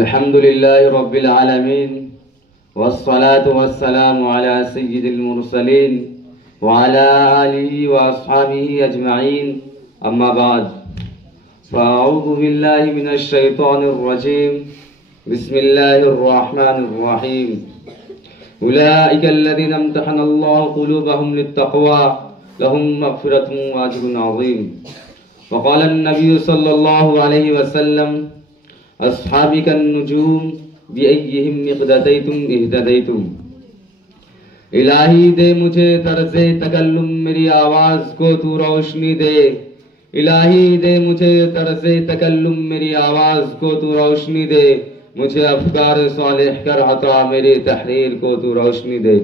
الحمد لله رب العالمين والصلاة والسلام على سيد المرسلين وعلى آله وأصحابه أجمعين أما بعد فأعوذ بالله من الشيطان الرجيم بسم الله الرحمن الرحيم أولئك الذين امتحن الله قلوبهم للتقوى لهم مغفرة وأجر عظيم وقال النبي صلى الله عليه وسلم اصحابی کالنجوم بأیہم اقتدیتم اہتدیتم۔ الہی دے مجھے طرز تکلم میری آواز کو تو روشنی دے، الہی دے مجھے طرز تکلم میری آواز کو تو روشنی دے، مجھے افکار صالح کر عطا میری تحریر کو تو روشنی دے۔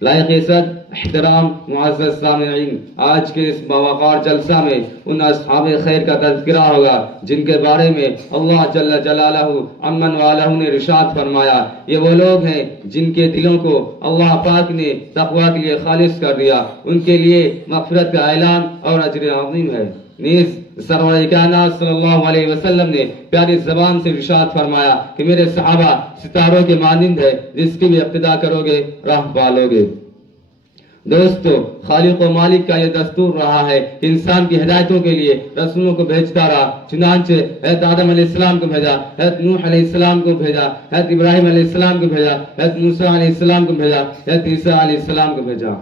لائق عزت احترام معزز سامعین، آج کے اس باوقار جلسہ میں ان اصحاب خیر کا تذکرہ ہوگا جن کے بارے میں اللہ جل جلالہ عمن والہ نے ارشاد فرمایا، یہ وہ لوگ ہیں جن کے دلوں کو اللہ پاک نے تقوی کے لیے خالص کر دیا، ان کے لیے مغفرت کا اعلان اور اجر عظیم ہے۔ نیز سرور کائنات صلی اللہ علیہ وسلم نے پیاری زبان سے ارشاد فرمایا کہ میرے صحابہ ستاروں کے مانند ہے، جس کی بھی اقتداء کرو گے راہ پالو گے۔ دوستو، خالق و مالک کا یہ دستور رہا ہے کہ انسان کی ہدایتوں کے لیے رسولوں کو بھیجتا رہا، چنانچہ حضرت آدم علیہ السلام کو بھیجا، حضرت نوح علیہ السلام کو بھیجا، حضرت ابراہیم علیہ السلام کو بھیجا، حضرت موسیٰ علیہ السلام کو بھیجا، حضرت عیسیٰ علیہ السلام کو بھیجا،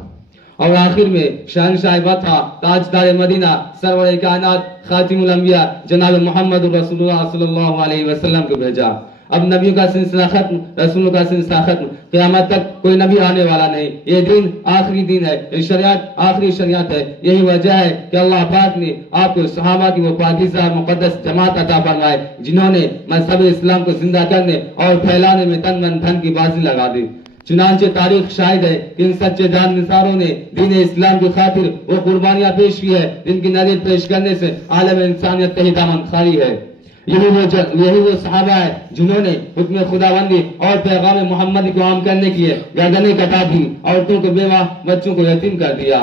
اور آخر میں شہنشاہ بطحہ تاجدار مدینہ سرور کائنات خاتم الانبیاء جناب محمد رسول اللہ صلی اللہ علیہ وسلم کو بھیجا۔ اب نبیوں کا سلسلہ ختم، رسولوں کا سلسلہ ختم، قیامت تک کوئی نبی آنے والا نہیں، یہ دین آخری دین ہے، یہ شریعت آخری شریعت ہے۔ یہی وجہ ہے کہ اللہ پاک نے آپ کو صحابہ کی وہ پاکیزہ اور مقدس جماعت عطا فرمائے جنہوں نے مذہب اسلام کو زندہ کرنے اور پھیلانے میں تن من دھن کی بازی لگا دی۔ چنانچہ تاریخ شاہد ہے کہ ان سچے جان نثاروں نے دین اسلام کی خاطر وہ قربانیاں پیش کی ہے جن کی نظر پیش کرنے سے عالم انسانیت تہی دامن خالی ہے۔ یہی وہ صحابہ ہے جنہوں نے حکم خداوندی اور پیغام محمدی کو عام کرنے کے لیے گردنیں کٹا دی، عورتوں کو بیوہ، بچوں کو یتیم کر دیا۔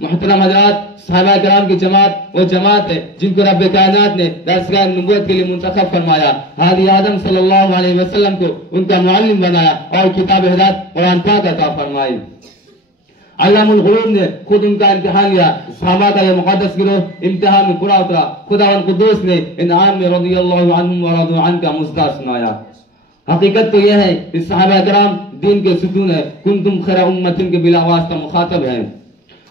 محترم حضرات، صحابہ کرام کی جماعت وہ جماعت ہے جن کو رب کائنات نے دستگاہ نبوت کے لیے منتخب فرمایا، ہادی آدم صلی اللہ علیہ وسلم کو ان کا معلم بنایا اور کتاب ہدایت قرآن پاک عطا فرمائی۔ علام الغیوب نے خود ان کا امتحان لیا، صحابہ کا یہ مقدس گروہ امتحان میں پورا اترا، خداوند قدوس نے انعام میں رضی اللہ عنہم ورضوا عنہ کا مصداق سنایا۔ حقیقت تو یہ ہے کہ صحابہ کرام دین کے ستون ہے، کنتم خیر امت کے بلا واسطہ مخاطب ہیں۔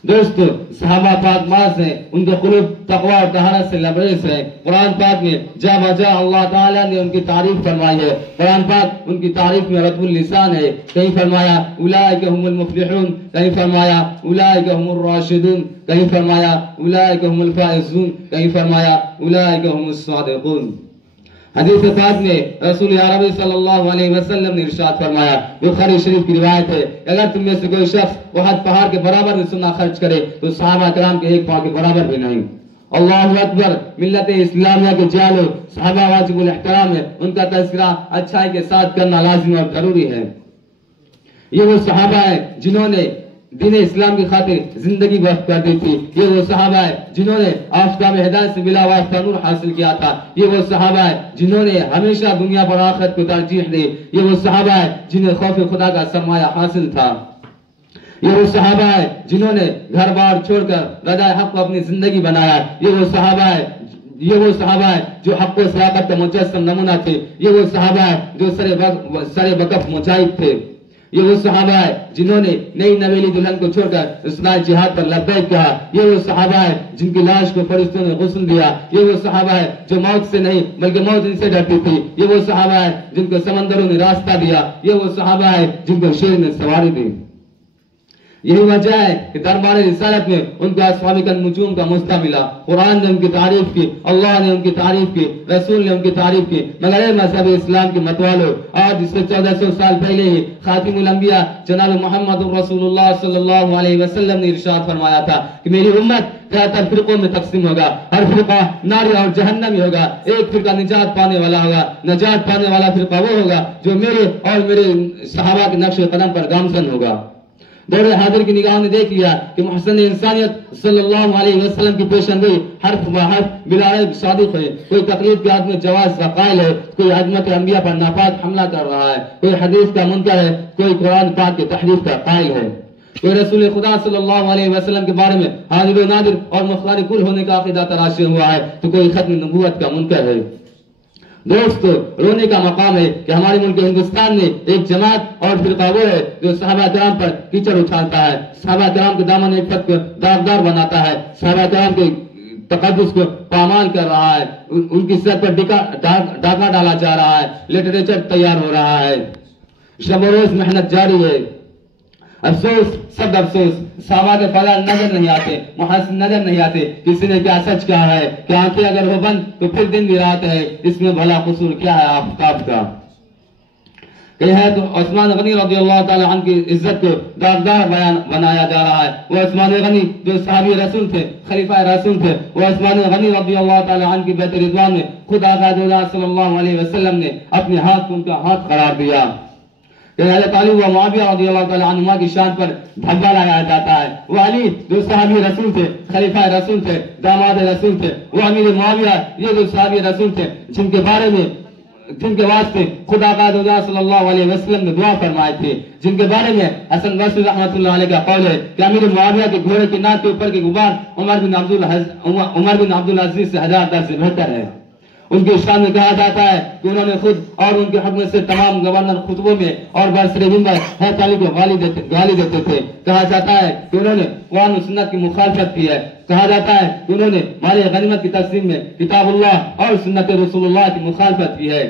دوستو، صحابہ پاک ماس ہیں، ان کے قلوب تقوی اور طہارت سے لبریز ہیں۔ قرآن پاک میں جا بجا اللہ تعالیٰ نے ان کی تعریف فرمائی ہے، قرآن پاک ان کی تعریف میں رطب اللسان ہے۔ کہیں فرمایا اولئک هم المفلحون، کہیں فرمایا اولئک هم الراشدون، کہیں فرمایا اولئک هم الفائزون، کہیں فرمایا اولئک هم الصادقون۔ حدیث پاک میں رسول عربی صلی اللہ علیہ وسلم نے ارشاد فرمایا، بخاری شریف کی روایت ہے، اگر تم میں سے کوئی شخص احد پہاڑ کے برابر بھی سونا خرچ کرے تو صحابہ کرام کے ایک پاؤں کے برابر بھی نہیں۔ اللہ اکبر، ملت اسلامیہ کے جالو صحابہ واجب الاحترام ہے، ان کا تذکرہ اچھائی کے ساتھ کرنا لازم اور ضروری ہے۔ یہ وہ صحابہ ہیں جنہوں نے دین اسلام کی خاطر زندگی وقف کر دی تھی، یہ وہ صحابہ ہے جنہوں نے آفتاب ہدایت سے بلا واسطہ نور حاصل کیا تھا، یہ وہ صحابہ ہے جنہوں نے ہمیشہ دنیا پر آخرت کو ترجیح دی، یہ وہ صحابہ ہے جنہیں خوف خدا کا سرمایہ حاصل تھا، یہ وہ صحابہ ہے جنہوں نے گھر بار چھوڑ کر رضائے حق کو اپنی زندگی بنایا، یہ وہ صحابہ ہے جو حق و صداقت کا مجسم نمونہ تھے، یہ وہ صحابہ ہے جو سر وقف مجاہد تھے، یہ وہ صحابہ ہے جنہوں نے نئی نویلی دلہن کو چھوڑ کر اصلاح جہاد پر لبیک کہا، یہ وہ صحابہ ہے جن کی لاش کو فرشتوں نے غسل دیا، یہ وہ صحابہ ہے جو موت سے نہیں بلکہ موت ان سے ڈرتی تھی، یہ وہ صحابہ ہے جن کو سمندروں نے راستہ دیا، یہ وہ صحابہ ہے جن کو شیر نے سواری دی۔ یہی وجہ ہے کہ دربار رسالت میں ان کو اصحاب النجوم کا مستہ ملا۔ قرآن نے ان کی تعریف کی، اللہ نے ان کی تعریف کی، رسول نے ان کی تعریف کی، مگر اے مذہب اسلام کے متوالو، آج اس سے 1400 سال پہلے ہی خاتم الانبیاء جناب محمد رسول اللہ صلی اللہ علیہ وسلم نے ارشاد فرمایا تھا کہ میری امت 73 فرقوں میں تقسیم ہوگا، ہر فرقہ ناری اور جہنمی ہوگا، ایک فرقہ نجات پانے والا ہوگا، نجات پانے والا فرقہ وہ ہوگا جو میرے اور میرے صحابہ کے نقش قدم پر گامزن ہوگا۔ دور حاضر کی نگاہوں نے دیکھ لیا کہ محسن انسانیت صلی اللہ علیہ وسلم کی پیشن گوئی حرف بحرف بلا ریب صادق ہے. کوئی تقلید کے آدمی جواز کا قائل ہے، کوئی عظمت انبیاء پر ناپاک حملہ کر رہا ہے، کوئی حدیث کا منکر ہے، کوئی قرآن پاک کے تحریف کا قائل ہے، کوئی رسول خدا صلی اللہ علیہ وسلم کے بارے میں حاضر و نادر اور مختار کل ہونے کا عقیدہ تراشے ہوا ہے، تو کوئی ختم نبوت کا منکر ہے. دوست، رونے کا مقام ہے کہ ہمارے ملک ہندوستان میں ایک جماعت اور فرقہ وہ ہے جو صحابہ کرام پر کیچڑ اچھالتا ہے، صحابہ کرام کے دامن عفت کو داغدار بناتا ہے، صحابہ کرام کے تقدس کو پامال کر رہا ہے، ان کی سر پر ڈاکہ ڈالا جا رہا ہے، لٹریچر تیار ہو رہا ہے، شب و روز محنت جاری ہے. افسوس، سب افسوس، صحابہ کے فضائل نظر نہیں آتے، محاسن نظر نہیں آتے. کسی نے کیا سچ کہا ہے کہ آنکھیں اگر ہو بند تو پھر دن بھی رات ہے، اس میں بھلا قصور کیا ہے آفتاب کا. کہیں ہے تو عثمان غنی رضی اللہ تعالی عنہ کی عزت کو داغدار بنایا جا رہا ہے. وہ عثمان غنی جو صحابی رسول تھے، خلیفہ رسول تھے، وہ عثمان غنی رضی اللہ تعالی عنہ کی بیت رضوان میں خود آقا صلی اللہ علیہ وسلم نے اپنے ہاتھ کو ان کا ہاتھ قرار دیا. حضرت علی و معاویہ رضی اللہ تعالی عنہما کی شان پر دھبا لگایا جاتا ہے. وہ علی جو صحابی رسول تھے، خلیفہ رسول تھے، داماد رسول تھے، وہ امیر معاویہ یہ جو صحابی رسول تھے جن کے بارے میں جن کے واسطے خدا کا صلی اللہ علیہ وسلم نے دعا فرمائے تھے، جن کے بارے میں حسن بصری رحمۃ اللہ علیہ کا قول ہے کہ امیر معاویہ کے گھوڑے کی ناک کے اوپر کے غبار عمر بن عبدالعزیز سے 1000 درجے بہتر ہے. ان کی شان میں کہا جاتا ہے کہ انہوں نے خود اور ان کے حکم سے تمام گورنر خطبوں میں اور برسر ممبر حضرت علی کو گالی دیتے تھے. کہا جاتا ہے کہ انہوں نے قرآن و سنت کی مخالفت کی ہے. کہا جاتا ہے کہ انہوں نے مال غنیمت کی تقسیم میں کتاب اللہ اور سنت رسول اللہ کی مخالفت کی ہے.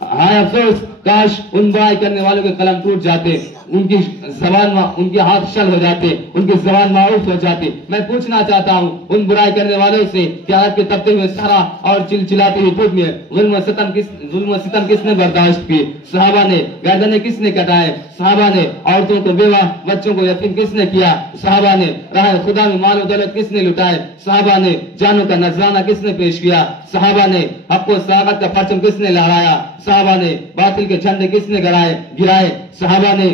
ہائے افسوس، کاش ان برائی کرنے والوں کے قلم ٹوٹ جاتے، ان کی زبان ان کے ہاتھ شل ہو جاتے، ان کی زبان معروف ہو جاتی. میں پوچھنا چاہتا ہوں ان برائی کرنے والوں سے کہ آج کے تپتے ہوئے صحرا اور چلچلاتی ہوئی دھوپ میں ظلم و ستم کس نے برداشت کی؟ صحابہ نے گردنیں کس نے کٹائے؟ صحابہ نے عورتوں کو بیوہ بچوں کو یتیم کس نے کیا؟ صحابہ نے راہ خدا میں مال و دولت کس نے لٹائے؟ صحابہ نے جانوں کا نذرانہ کس نے پیش کیا؟ صحابہ نے حق و صداقت کا پرچم کس نے لہرایا؟ صحابہ نے باطل کے جھنڈے کس نے گرائے؟ صحابہ نے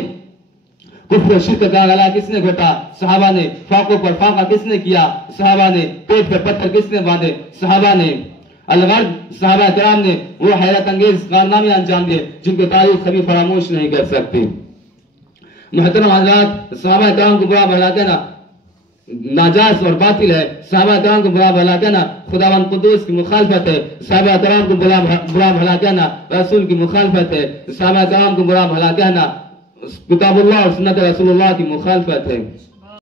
کفر و شرک کا گلا کس نے گھٹا؟ صحابہ نے فاقوں پر فاقہ کس نے کیا؟ صحابہ نے پیٹ پر پتھر کس نے باندھے؟ صحابہ نے الغرب صحابہ کرام نے وہ حیرت انگیز کارنامے انجام دیے جن کی تاریخ کبھی فراموش نہیں کر سکتی. محترم حضرات، صحابہ کرام کو برا بھلا کہنا ناجائز اور باطل ہے. صحابہ کرام کو برا بھلا کہنا خداوند قدوس کی مخالفت ہے. صحابہ کرام کو برا بھلا کہنا رسول کی مخالفت ہے. صحابہ کرام کو برا بھلا کہنا کتاب اللہ اور سنت رسول اللہ کی مخالفت ہے.